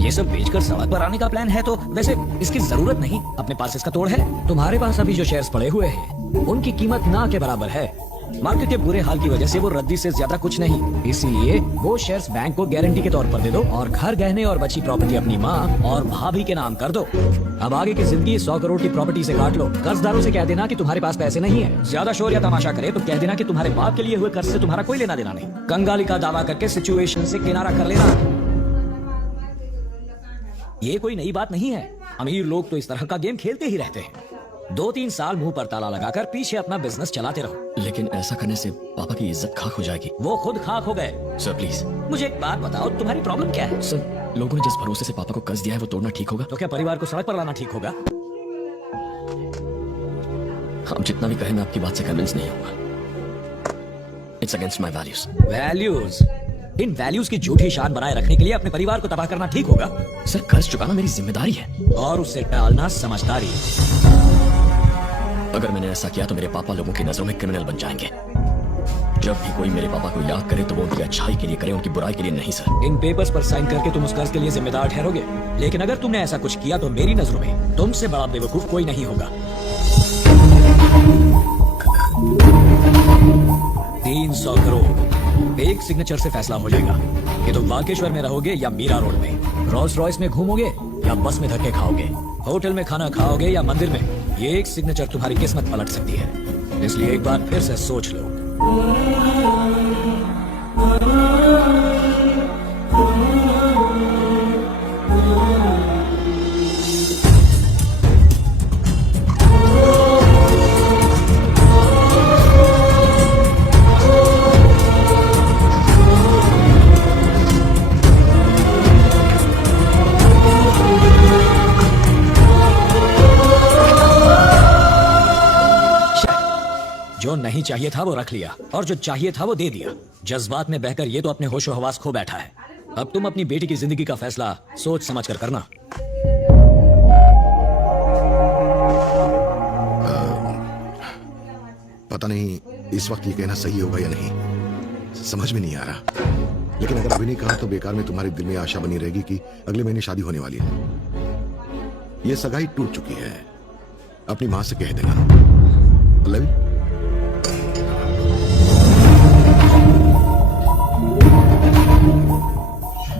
ये सब बेचकर सड़क पर आने का प्लान है तो वैसे इसकी जरूरत नहीं, अपने पास इसका तोड़ है। तुम्हारे पास अभी जो शेयर्स पड़े हुए हैं उनकी कीमत ना के बराबर है। मार्केट के बुरे हाल की वजह से वो रद्दी से ज्यादा कुछ नहीं, इसीलिए वो शेयर्स बैंक को गारंटी के तौर पर दे दो और घर गहने और बची प्रॉपर्टी अपनी माँ और भाभी के नाम कर दो। अब आगे की जिंदगी 100 करोड़ की प्रॉपर्टी से काट लो। कर्जदारों से कह देना कि तुम्हारे पास पैसे नहीं है। ज्यादा शोर या तमाशा करे तो कह देना कि तुम्हारे बाप के लिए हुए कर्ज से तुम्हारा कोई लेना देना नहीं। कंगाली का दावा करके सिचुएशन से किनारा कर लेना। ये कोई नई बात नहीं है, अमीर लोग तो इस तरह का गेम खेलते ही रहते हैं। 2-3 साल मुंह पर ताला लगाकर पीछे अपना बिजनेस चलाते रहो। लेकिन ऐसा करने से पापा की इज्जत खाक हो जाएगी। वो खुद खाक हो गए। Sir please. मुझे एक बात बताओ, तुम्हारी प्रॉब्लम क्या है? सर, लोगों ने जिस भरोसे से पापा को कर्ज दिया है वो तोड़ना ठीक होगा? तो क्या परिवार को सड़क पर लाना ठीक होगा? आप जितना भी कहें मैं आपकी बात से कन्विंस नहीं होगा। It's against my values. Values? In values की झूठी शान बनाए रखने के लिए अपने परिवार को तबाह करना ठीक होगा? सर, कर्ज चुकाना मेरी जिम्मेदारी है और उससे टालना समझदारी। अगर मैंने ऐसा किया तो मेरे पापा लोगों की नजरों में क्रिमिनल बन जाएंगे। जब भी कोई मेरे पापा को याद करे तो वो उनकी अच्छाई के लिए करे, उनकी बुराई के लिए नहीं। सर, इन पेपर्स पर साइन करके तुम उस कर्ज के लिए जिम्मेदार ठहरोगे, लेकिन अगर तुमने ऐसा कुछ किया तो मेरी नजरों में तुमसे बड़ा बेवकूफ कोई नहीं होगा। 300 करोड़ एक सिग्नेचर से फैसला हो जाएगा कि तुम बागेश्वर में रहोगे या मीरा रोड में, रोल्स रॉयस में घूमोगे या बस में धक्के खाओगे, होटल में खाना खाओगे या मंदिर में। ये एक सिग्नेचर तुम्हारी किस्मत पलट सकती है, इसलिए एक बार फिर से सोच लो। जो नहीं चाहिए था वो रख लिया और जो चाहिए था वो दे दिया। जज्बात में बहकर ये तो अपने होशो हवास खो बैठा है। अब तुम अपनी बेटी की जिंदगी का फैसला सोच समझ कर करना। पता नहीं इस वक्त ये कहना सही होगा या नहीं, समझ में नहीं आ रहा। लेकिन अगर अभी नहीं कहा तो बेकार में तुम्हारे दिल में आशा बनी रहेगी कि अगले महीने शादी होने वाली है। ये सगाई टूट चुकी है। अपनी मां से कह देना। पल्लवी,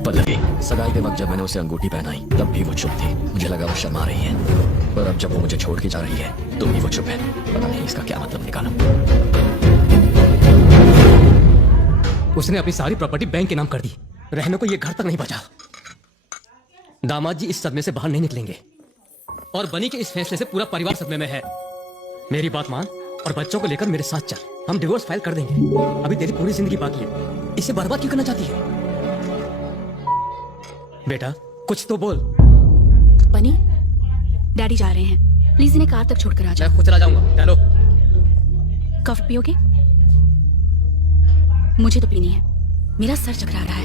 पल्लवी, सगाई के वक्त जब मैंने उसे अंगूठी पहनाई तब भी वो चुप थी। मुझे लगा वो शर्मा रही है, पर अब जब वो मुझे छोड़ के जा रही है तो भी वो चुप है। पता नहीं इसका क्या मतलब निकाला। उसने अपनी सारी प्रॉपर्टी बैंक के नाम कर दी। रहने को ये घर तक नहीं बचा। दामाद जी इस सदमे से बाहर नहीं निकलेंगे और बनी के इस फैसले से पूरा परिवार सदमे में है। मेरी बात मान और बच्चों को लेकर मेरे साथ चल। हम डिवोर्स फाइल कर देंगे। अभी तेरी पूरी जिंदगी बाकी है, इसे बर्बाद क्यों करना चाहती है? बेटा कुछ तो बोल। बनी, डैडी जा रहे हैं, प्लीज इन्हें कार तक छोड़कर आ जाओ। मैं खुद चला जाऊंगा। चलो। कॉफी पियोगे? मुझे तो पीनी है, मेरा सर चकरा रहा है।